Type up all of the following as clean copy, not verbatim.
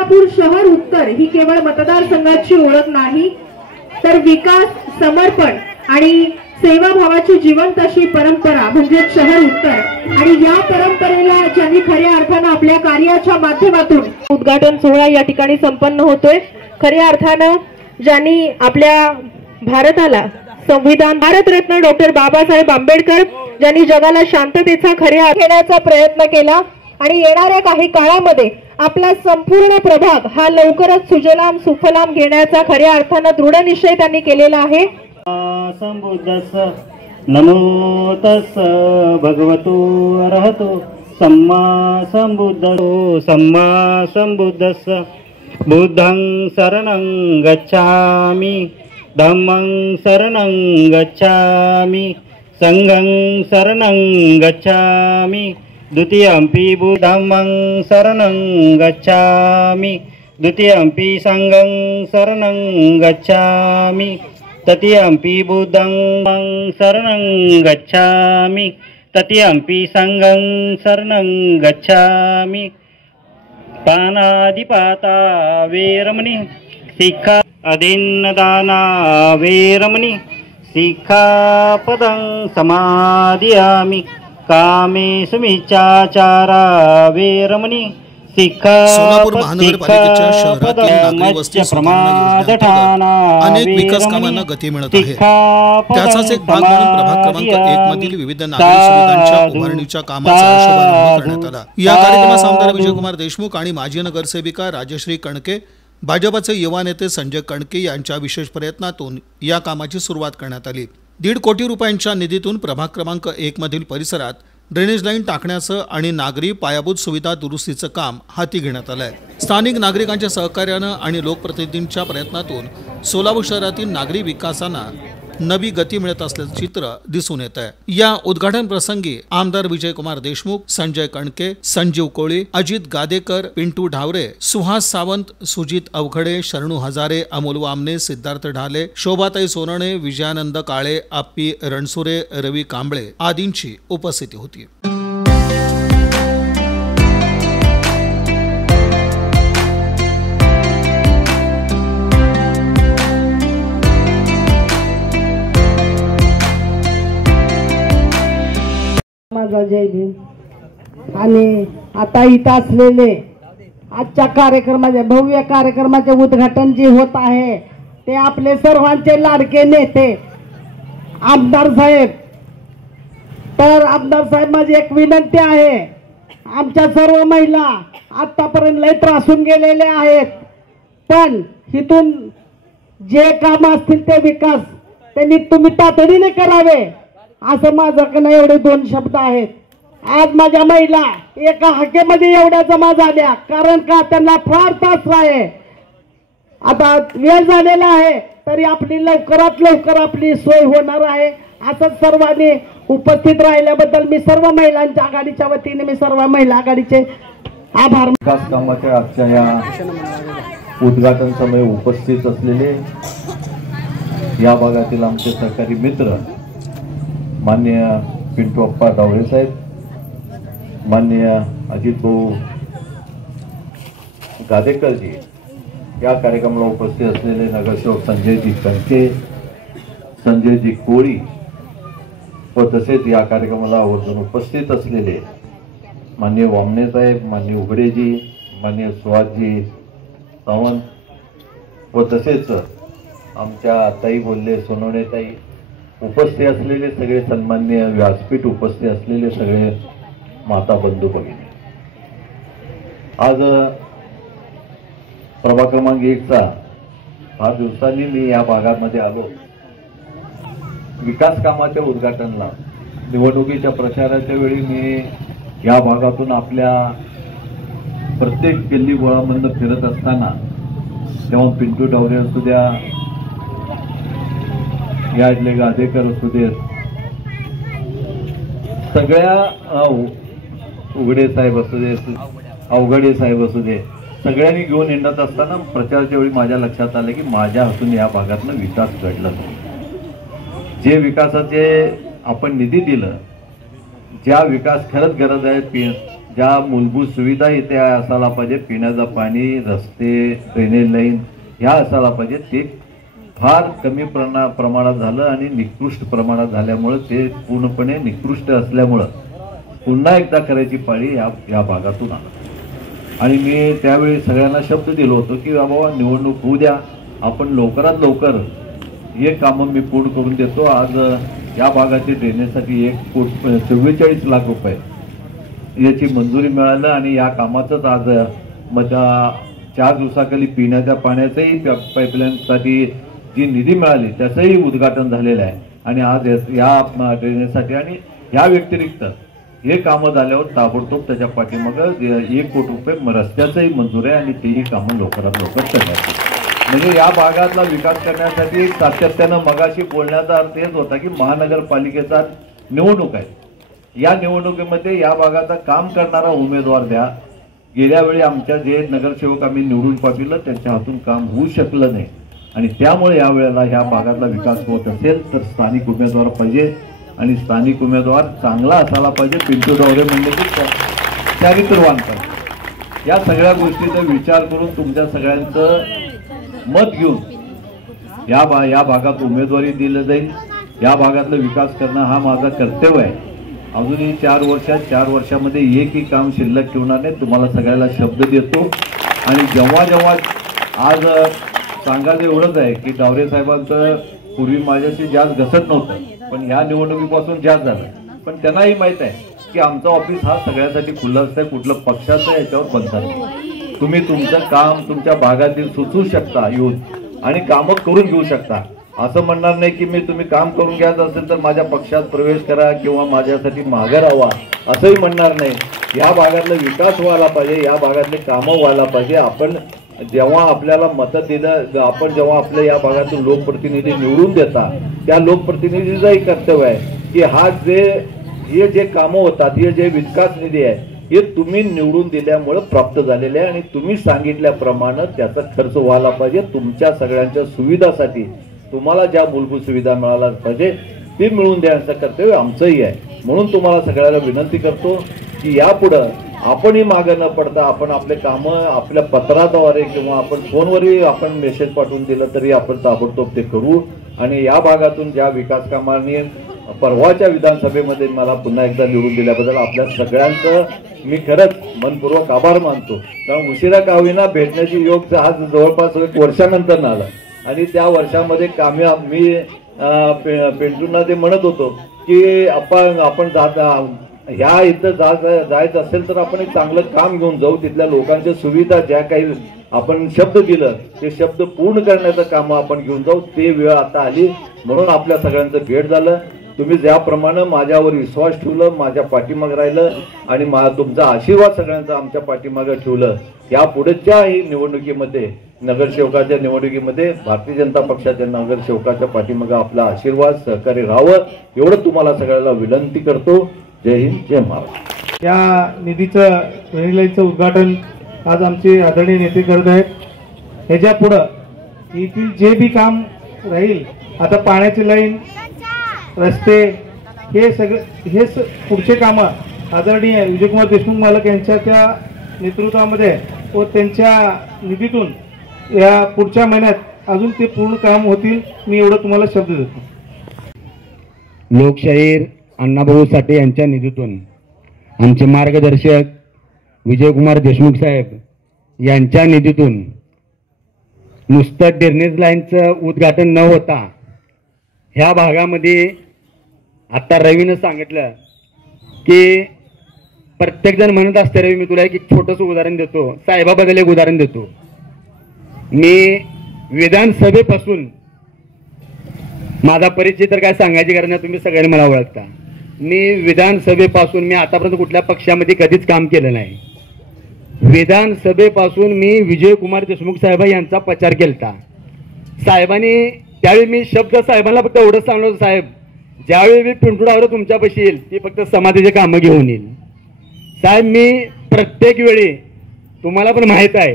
सोलापूर शहर उत्तर ही केवळ मतदारसंघाची ओळख नाही, तर विकास, समर्पण आणि सेवाभावाची जिवंत अशी परंपरा म्हणजे शहर उत्तर। आणि या परंपरेला ज्यांनी खऱ्या अर्थाने आपल्या कार्याच्या माध्यमातून उद्घाटन सोहळा या ठिकाणी संपन्न होतोय। खऱ्या अर्थाने ज्यांनी आपल्या भारताला संविधान, भारतरत्न डॉक्टर बाबासाहेब आंबेडकर ज्यांनी जगाला शांततेचा खऱ्या घेण्याचा प्रयत्न केला आणि येणाऱ्या काही काळामध्ये आपला संपूर्ण प्रभाग हा लवकरच सुजलाम सुफलाम घेण्याचा खऱ्या अर्थाने दृढ निश्चय त्यांनी केलेला आहे। संबुद्धस्स नमो तस्स भगवतो अरहतो सम्मा संबुद्धस्स बुद्धं शरणं गच्छामि धम्मं शरणं गच्छामि संघं शरणं गच्छामि द्वितीयंपि बुद्धं शरणं गच्छामि द्वितीयंपि संघं शरणं गच्छामि तृतीयंपि बुद्धं शरणं गच्छामि तृतीयंपि संघं शरणं गच्छामि पानादिपाता वेरमणि शिक्षा अदिन्नदाना वेरमणि शिक्षापदं समादियामि कामेषु मिच्छाचारा वेरमणि सोलापूर महानगरपालिकेच्या शहरातील नागरी वस्ती सुधारणा योजनेअंतर्गत अनेक विकास कामांना गती मिळत आहे। त्याचाच एक भाग म्हणून प्रभाग क्रमांक 1 मधील विविध नागरी सुविधांच्या उभारणीच्या कामाचा शुभारंभ करण्यात आला। या कार्यक्रमास आमदार विजयकुमार देशमुख आणि माजी नगरसेविका राजश्री कणके, भाजपचे युवा नेते संजय कणके यांच्या विशेष प्रयत्नातून या कामाची सुरुवात करण्यात आली। 1.5 कोटी रुपयांच्या निधीतून प्रभाग क्रमांक 1 मधील परिसरात ड्रेनेज लाईन टाकण्याचं आणि नागरी पायाभूत सुविधा दुरुस्तीचं काम हाती घेण्यात आलंय। स्थानिक नागरिकांच्या सहकार्यानं आणि लोकप्रतिनिधींच्या प्रयत्नातून सोलापूर शहरातील नागरी विकासांना नवी गती मिळत असल्याचं चित्र दिसून येत आहे। या उद्घाटन प्रसंगी आमदार विजयकुमार देशमुख, संजय कणके, संजीव कोळी, अजित गादेकर, पिंटू ढावरे, सुहास सावंत, सुजित अवघडे, शरणू हजारे, अमोल वामने, सिद्धार्थ ढाले, शोभाताई सोनणे, विजयानंद काळे, आप्पी रणसुरे, रवी कांबळे आदींची उपस्थिती होती। जय भीम। आणि आता इथं असलेले आजच्या कार्यक्रमाचे भव्य कार्यक्रमाचे उद्घाटन जे होत आहे ते आपले सर्वांचे लाडके नेते आमदार साहेब। तर आमदार साहेब, माझी एक विनंती आहे, आमच्या सर्व महिला आतापर्यंत लय त्रासून गेलेले आहेत, पण इथून जे काम असतील ते विकास त्यांनी तुम्ही तातडीने करावे असं माझ्याकडनं एवढे 2 शब्द आहेत। आज माझ्या महिला एका हाकेमध्ये एवढ्या जमा झाल्या, कारण का त्यांना फार त्रास आहे। आता वेळ झालेला आहे तरी आपली लवकरात लवकर आपली सोय होणार आहे। असंच सर्वांनी उपस्थित राहिल्याबद्दल मी सर्व महिलांच्या आघाडीच्या वतीने मी सर्व महिला आघाडीचे आभार। विकास कामाच्या आजच्या या उद्घाटन समय उपस्थित असलेले या भागातील आमचे सहकारी मित्र माननीय पिंटू अप्पा ढावरे साहेब, माननीय अजित भाऊ गादेकर जी, या कार्यक्रमाला उपस्थित असलेले नगरसेवक संजयजी कणके, संजयजी कोळी व तसेच या कार्यक्रमाला आवर्जून उपस्थित असलेले माननीय वामने साहेब, माननीय उघडेजी, माननीय सुहासजी सावंत व तसेच आमच्या ताई बोलले सोनवणे ताई, उपस्थित असलेले सगळे सन्माननीय व्यासपीठ उपस्थित असलेले सगळे माता बंधू भगिनी, आज प्रभाग क्रमांक 1चा 5 दिवसांनी मी या भागामध्ये आलो। विकास कामाच्या उद्घाटनला निवडणुकीच्या प्रचाराच्या वेळी मी या भागातून आपल्या प्रत्येक गल्ली बोळामधून फिरत असताना तेव्हा पिंटू ढावरे असू द्या, याडले गादेकर असू दे, सगळ्या उघडे साहेब असू दे, अवघडे साहेब असू दे, सगळ्यांनी घेऊन येणार असताना प्रचाराच्या वेळी माझ्या लक्षात आलं की माझ्या हातून या भागातनं विकास घडला नाही। जे विकासाचे आपण निधी दिलं, ज्या विकास खरंच गरज आहे ज्या मूलभूत सुविधा इथे असायला पाहिजे, पिण्याचं पाणी, रस्ते, ड्रेनेज लाईन ह्या असायला पाहिजे, ते फार कमी प्रमाणात झालं आणि निकृष्ट प्रमाणात झाल्यामुळं ते पूर्णपणे निकृष्ट असल्यामुळं पुन्हा एकदा करायची पाळी या भागातून आला. आणि मी त्यावेळी सगळ्यांना शब्द दिलो होतो की बाबा निवडणूक होऊ द्या, आपण लवकरात लवकर हे कामं मी पूर्ण करून देतो. आज या भागाची ड्रेनेजसाठी 1,44 लाख रुपये याची मंजुरी मिळालं आणि या कामाचंच आज माझ्या 4 दिवसाखाली पिण्याच्या पाण्याचंही पाईपलाईनसाठी जी निधी मिळाली त्याचंही उद्घाटन झालेलं आहे. आणि आज या ड्रेनेजसाठी आणि या व्यतिरिक्त हे कामं झाल्यावर ताबडतोब त्याच्या पाठीमागं 1 कोटी रुपये रस्त्याचंही मंजूर आहे आणि तेही कामं लवकरात लवकर करण्यात. म्हणजे या भागातला विकास करण्यासाठी सातत्यानं मगाशी बोलण्याचा अर्थ हेच होता की महानगरपालिकेचा निवडणूक आहे, या निवडणुकीमध्ये या भागाचा काम करणारा उमेदवार द्या. गेल्या वेळी आमच्या जे नगरसेवक आम्ही निवडून पाठविलं त्यांच्या हातून काम होऊ शकलं नाही आणि त्यामुळे या वेळेला ह्या भागातला विकास होत असेल तर स्थानिक उमेदवार पाहिजे आणि स्थानिक उमेदवार चांगला असायला पाहिजे. पिंटू डवरे म्हणले की चारित्र्यवान पाहिजे. या सगळ्या गोष्टीचा विचार करून तुमच्या सगळ्यांचं मत घेऊन या भागात उमेदवारी दिलं जाईल. या भागातला विकास करणं हा माझा कर्तव्य आहे. अजूनही 4 वर्षामध्ये एकही काम शिल्लक ठेवणार नाही. तुम्हाला सगळ्याला शब्द देतो. आणि जेव्हा आज सांगायचं एवढंच आहे की डावरे साहेबांचं पूर्वी माझ्याशी जास्त घसत नव्हतं, पण ह्या निवडणुकीपासून जास्त झालं. पण त्यांनाही माहीत आहे की आमचं ऑफिस हा सगळ्यासाठी खुलं असतं, कुठलं पक्षाचं याच्यावर बंधन नाही. तुम्ही तुमचं काम तुमच्या भागातील सुचवू शकता येऊन आणि कामं करून घेऊ शकता. असं म्हणणार नाही की तुम्ही काम करून घ्यायचं असेल तर माझ्या पक्षात प्रवेश करा किंवा माझ्यासाठी मागे राहावा असंही म्हणणार नाही. या भागातला विकास व्हायला पाहिजे, या भागातले कामं व्हायला पाहिजे. आपण जेव्हा आपल्याला मतं दिलं, आपण जेव्हा आपल्या या भागातून लोकप्रतिनिधी निवडून देता त्या लोकप्रतिनिधीचंही कर्तव्य आहे की हे जे कामं होतात, हे जे विकास निधी आहे हे तुम्ही निवडून दिल्यामुळे प्राप्त झालेले आहे आणि तुम्ही सांगितल्याप्रमाणे त्याचा खर्च व्हायला पाहिजे. तुमच्या सगळ्यांच्या सुविधासाठी तुम्हाला ज्या मूलभूत सुविधा मिळायला पाहिजे ते मिळवून द्यायचं कर्तव्य आमचंही आहे. म्हणून तुम्हाला सगळ्याला विनंती करतो की यापुढं आपणही मागे न पडता आपण आपले कामं आपल्या पत्राद्वारे किंवा आपण फोनवरही आपण मेसेज पाठवून दिलं तरी आपण ताबडतोब ते करू. आणि या भागातून ज्या विकास कामांनी परवाच्या विधानसभेमध्ये मला पुन्हा एकदा निवडून दिल्याबद्दल आपल्या सगळ्यांचं मी खरंच मनपूर्वक आभार मानतो. कारण उशिरा का होईना भेटण्याची योग आज जवळपास 1 वर्षानंतर आला आणि त्या वर्षामध्ये मी पेंटूंना ते म्हणत होतो की आपण ह्या इथं जायचं असेल तर आपण एक चांगलं काम घेऊन जाऊ. तिथल्या लोकांच्या सुविधा ज्या काही आपण शब्द दिलं ते शब्द पूर्ण करण्याचं काम आपण घेऊन जाऊ. ते वेळ आता आली म्हणून आपल्या सगळ्यांचं भेट झालं. तुम्ही ज्याप्रमाणे माझ्यावर विश्वास ठेवलं, माझ्या पाठीमागे राहिलं आणि तुमचा आशीर्वाद सगळ्यांचा आमच्या पाठीमागे ठेवलं. या पुढच्याही निवडणुकीमध्ये नगरसेवकाच्या निवडणुकीमध्ये भारतीय जनता पक्षाच्या नगरसेवकाच्या पाठीमागे आपला आशीर्वाद सहकार्य राहावं एवढं तुम्हाला सगळ्याला विनंती करतो. जय हिंद, जय महाराष्ट्र. या निधीचं ड्रेनेजचं उद्घाटन आज आमचे आदरणीय नेते करत आहेत. ह्याच्या पुढं येथील जे बी काम राहील, आता पाण्याची लाईन, रस्ते, हे पुढचे कामं आदरणीय विजयकुमार देशमुख मालक यांच्या त्या नेतृत्वामध्ये व त्यांच्या निधीतून या पुढच्या महिन्यात अजून ते पूर्ण काम होतील. मी एवढं तुम्हाला शब्द देतो. लोकशाहीर अण्णाभाऊ साठे यांच्या निधीतून आमचे मार्गदर्शक विजयकुमार देशमुख साहेब यांच्या निधीतून नुसतं ड्रेनेज लाईनचं उद्घाटन न होता ह्या भागामध्ये आता रवीनं सांगितलं की प्रत्येकजण म्हणत असते, रवी मी तुला एक छोटंसं उदाहरण देतो, साहेबाबद्दल एक उदाहरण देतो. मी विधानसभेपासून, माझा परिचय तर काय सांगायची गरज नाही, तुम्ही सगळ्यांनी मला ओळखता. मी विधानसभेपासून, मी आतापर्यंत कुठल्या पक्षामध्ये कधीच काम केलं नाही. विधानसभेपासून मी विजयकुमार देशमुख साहेब यांचा प्रचार केला. साहेबांनी त्यावेळी मी शब्द साहेबांना फक्त एवढंच सांगलो होतं, साहेब ज्यावेळी मी पिंटू डावरे तुमच्यापाशी येईल ती फक्त समाधीचे कामं घेऊन येईल. साहेब मी प्रत्येक वेळी, तुम्हाला पण माहीत आहे,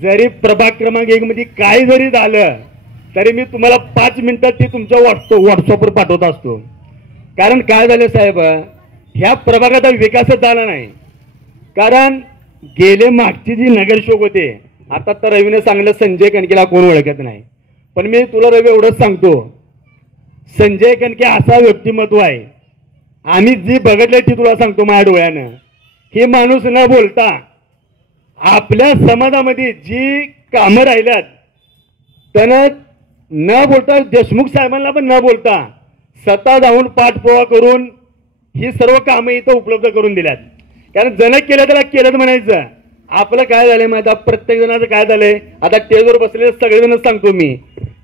जरी प्रभाग क्रमांक 1 मध्ये काय जरी झालं तरी मी तुम्हाला 5 मिनिटात ती तुमच्या व्हॉट्सअपवर पाठवत असतो. कारण काय झालं साहेब, ह्या प्रभागाचा विकासच झाला नाही. कारण गेले मागची जी नगरसेवक होते, आता तर रवीने सांगलं संजय कणकेला कोण ओळखत नाही, पण मी तुला रवी एवढंच सांगतो, संजय कणके असा व्यक्तिमत्व आहे, आम्ही जी बघितलं ती तुला सांगतो माझ्या डोळ्यानं. हे माणूस न बोलता आपल्या समाजामध्ये जी कामं राहिल्यात त्यानं न बोलता, देशमुख साहेबांना पण न बोलता स्वतः जाऊन पाठपुरावा करून ही सर्व कामं इथं उपलब्ध करून दिल्यात. कारण जण केलं त्याला केलं म्हणायचं. आपलं काय झालंय माहिती, प्रत्येक जणाचं काय झालंय, आता टेजवर बसलेले सगळेजणच सांगतो मी,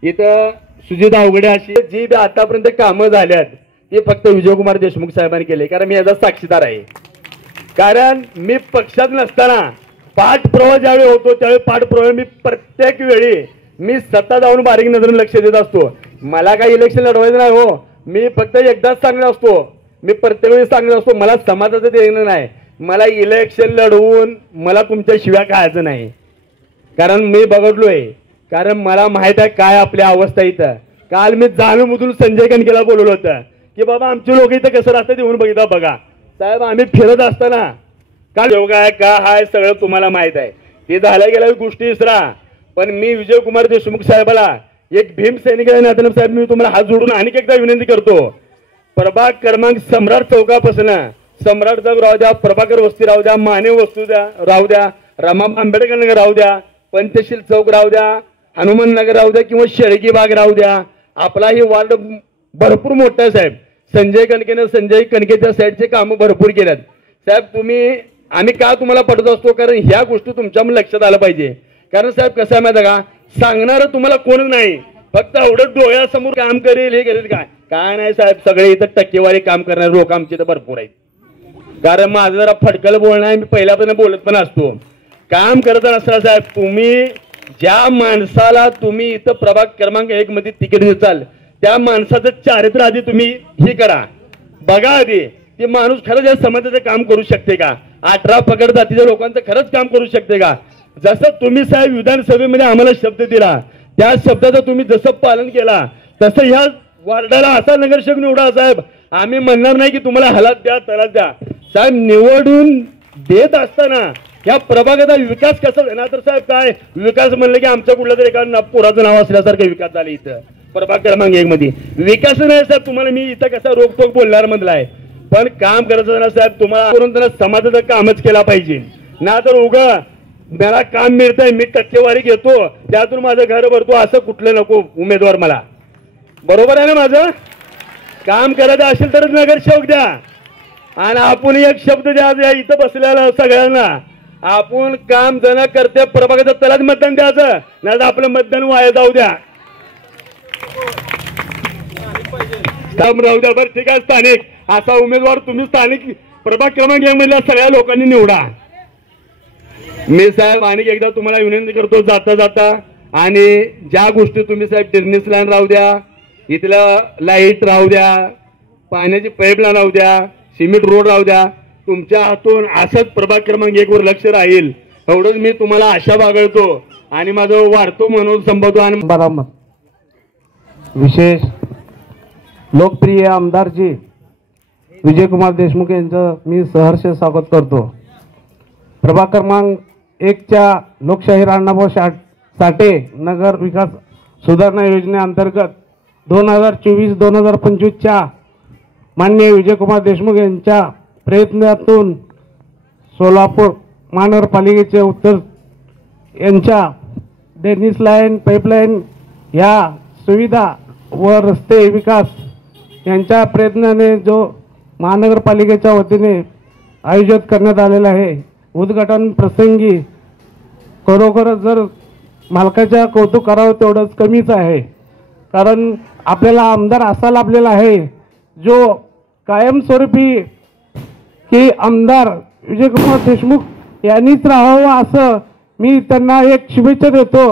इथं सुजित अवघडे अशी जी आतापर्यंत कामं झाल्यात ते फक्त विजयकुमार देशमुख साहेबांनी केले. कारण मी याचा साक्षीदार आहे. कारण मी पक्षात नसताना पाठपुरावा ज्यावेळी होतो त्यावेळी पाठपुरावा मी प्रत्येक वेळी मी स्वतः जाऊन बारीक नजरेने लक्ष देत असतो. मला काही इलेक्शन लढवायचं नाही हो, मी फक्त एकदाच सांगत असतो, मी प्रत्येक वेळी सांगत असतो, मला समाजाचं देणं नाही, मला इलेक्शन लढवून मला तुमच्या शिव्या खायचं नाही. कारण मी बघडलोय, कारण मला माहित आहे काय आपल्या अवस्था इथं. काल मी जाणूनमधून संजय कणकेला बोलवलं होतं की बाबा आमचे लोक इथं कसं राहतात येऊन बघितलं बघा. साहेब आम्ही फिरत असताना काल योग आहे का हाय सगळं तुम्हाला माहित आहे, ते झाल्या गेल्या गोष्टी विसरा. पण मी विजयकुमार देशमुख साहेबाला एक भीम सैनिक नात्यानं साहेब मी तुम्हाला हात जोडून आणखी एकदा विनंती करतो, प्रभाग क्रमांक सम्राट चौकापासून सम्राट चौक राहू द्या, प्रभाकर वस्ती राहू द्या, मानेव वस्तू द्या राहू द्या, रामा आंबेडकर नगर राहू द्या, पंचशील चौक राहू द्या, हनुमान नगर राहू द्या किंवा शेळकी बाग राहू द्या, आपला ही वार्ड भरपूर मोठा आहे साहेब. संजय कणकेच्या साईडचे कामं भरपूर केल्यात साहेब. तुम्ही आम्ही का तुम्हाला पटत असतो, कारण ह्या गोष्टी तुमच्या लक्षात आलं पाहिजे. कारण साहेब कसं आहे माहिती का, सांगणारं तुम्हाला कोणच नाही, फक्त एवढं डोळ्यासमोर काम करेल हे करेल काय नाही साहेब. सगळे इथं टक्केवारी काम करणारे लोक आमचे इथं भरपूर आहेत. कारण माझं जरा फटकल बोलणं आहे, मी पहिल्यापासून बोलत पण असतो. काम करत नसताना साहेब तुम्ही ज्या माणसाला तुम्ही इथं प्रभाग क्रमांक 1 मध्ये तिकीट देताल त्या माणसाचं चारित्र्य आधी तुम्ही हे करा, बघा आधी ते माणूस खरंच या समाजाचं काम करू शकते का, 18 पगड जातीच्या लोकांचं खरंच काम करू शकते का. जसं तुम्ही साहेब विधानसभेमध्ये आम्हाला शब्द दिला, त्या शब्दाचं तुम्ही जसं पालन केला तसं ह्या वार्डाला असा नगरसेवक निवडा साहेब. आम्ही म्हणणार नाही की तुम्हाला हलात द्या तलात द्या साहेब, निवडून देत असताना या प्रभागाचा विकास कसा झाला तर साहेब काय विकास म्हणलं की आमच्या कुठल्या तरी एका पोराचं नाव असल्यासारखं विकास झाले इथं प्रभाग क्रमांक 1 मध्ये. विकास नाही साहेब, तुम्हाला मी इथं कसा रोकटोक बोलणार मधला आहे, पण काम करायचं ना साहेब तुम्हाला करून त्यांना समाजाचं कामच केला पाहिजे ना. तर उगा मला काम मिळतंय मी टक्केवारी घेतो त्यातून माझं घर भरतो असं कुठलं नको उमेदवार मला. बरोबर आहे ना, माझं काम करायचं असेल तरच नगरसेवक द्या. आणि आपण एक शब्द द्या इथं बसलेला सगळ्यांना, आपण काम जण करते प्रभागाचं त्यालाच मतदान द्यायचं, नाही तर आपलं मतदान वाया जाऊ द्या. काम राहू द्या. बरं ठीक आहे, स्थानिक असा उमेदवार तुम्ही स्थानिक प्रभाग क्रमांक 1 मधल्या सगळ्या लोकांनी निवडा. मी साहेब आणि एकदा तुम्हाला विनंती करतो जाता जाता, आणि ज्या गोष्टी तुम्ही साहेब टिर्निस लाईन राहू द्या, इथलं लाईट राहू द्या, पाण्याची पाईपलाईन राहू द्या, सिमेंट रोड राहू द्या, तुमच्या हातून असंच प्रभाग क्रमांक 1 वर लक्ष राहील एवढंच मी तुम्हाला आशा बाळगतो आणि माझं वाढतो म्हणून संबोधतो. आणि बराबर विशेष लोकप्रिय आमदारजी विजयकुमार देशमुख यांचं मी सहर्ष स्वागत करतो. प्रभाग क्रमांक 1च्या लोकशाहीर अण्णाभाऊ साठे नगर विकास सुधारणा योजनेअंतर्गत 2024-2025च्या माननीय विजयकुमार देशमुख यांच्या प्रयत्नातून सोलापूर महानगरपालिकेचे उत्तर यांच्या ड्रेनेज लाईन पाईपलाईन ह्या सुविधा व रस्ते विकास यांच्या प्रयत्नाने जो महानगरपालिकेच्या वतीने आयोजित करण्यात आलेला आहे, उद्घाटन प्रसंगी खरोखरच जर मालकाच्या कौतुक करावं तेवढंच कमीच आहे. कारण आपल्याला आमदार असा लाभलेला आहे जो कायमस्वरूपी की आमदार विजयकुमार देशमुख यांनीच राहावं असं मी त्यांना एक शुभेच्छा देतो.